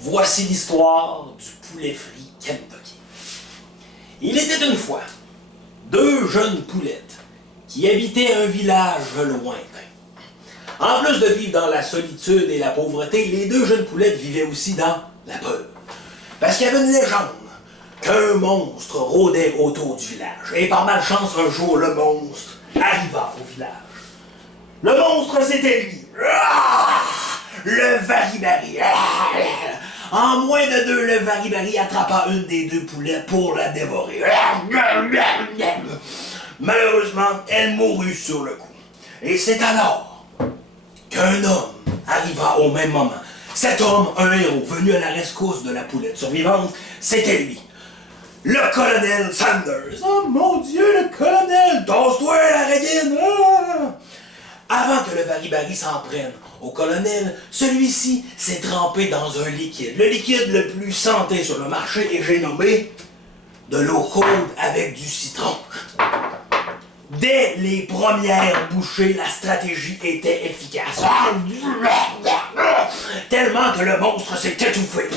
Voici l'histoire du poulet frit Kentucky. Il était une fois deux jeunes poulettes qui habitaient un village lointain. En plus de vivre dans la solitude et la pauvreté, les deux jeunes poulettes vivaient aussi dans la peur. Parce qu'il y avait une légende qu'un monstre rôdait autour du village. Et par malchance, un jour, le monstre arriva au village. Le monstre, c'était lui. Le Varibari. En moins de deux, le Varibari attrapa une des deux poulettes pour la dévorer. Malheureusement, elle mourut sur le coup. Et c'est alors qu'un homme arriva au même moment. Cet homme, un héros, venu à la rescousse de la poulette survivante, c'était lui. Le colonel Sanders. Oh mon Dieu, le colonel! Tosse-toi, la régine! Avant que le Varibari s'en prenne au colonel, celui-ci s'est trempé dans un liquide. Le liquide le plus santé sur le marché, et j'ai nommé de l'eau chaude avec du citron. Dès les premières bouchées, la stratégie était efficace. Tellement que le monstre s'est étouffé.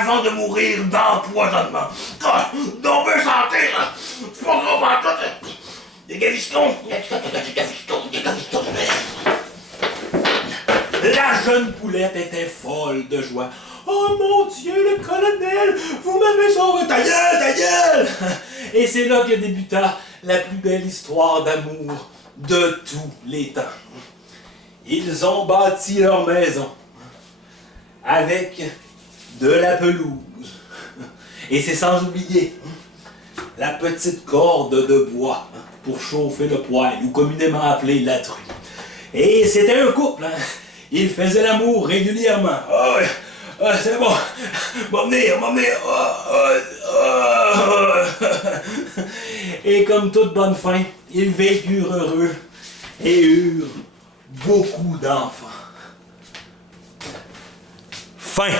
Avant de mourir d'empoisonnement. Donc, veut sentir. C'est pas trop par tout. Des gaviscons. La jeune poulette était folle de joie. Oh mon Dieu, le colonel, vous m'avez sauvé. Ta gueule, ta gueule! Et c'est là que débuta la plus belle histoire d'amour de tous les temps. Ils ont bâti leur maison avec de la pelouse. Et c'est sans oublier la petite corde de bois pour chauffer le poêle, ou communément appelé la truie. Et c'était un couple, hein? Ils faisaient l'amour régulièrement. Oh, c'est bon. Va venir. Et comme toute bonne fin, ils vécurent heureux et eurent beaucoup d'enfants. Fin.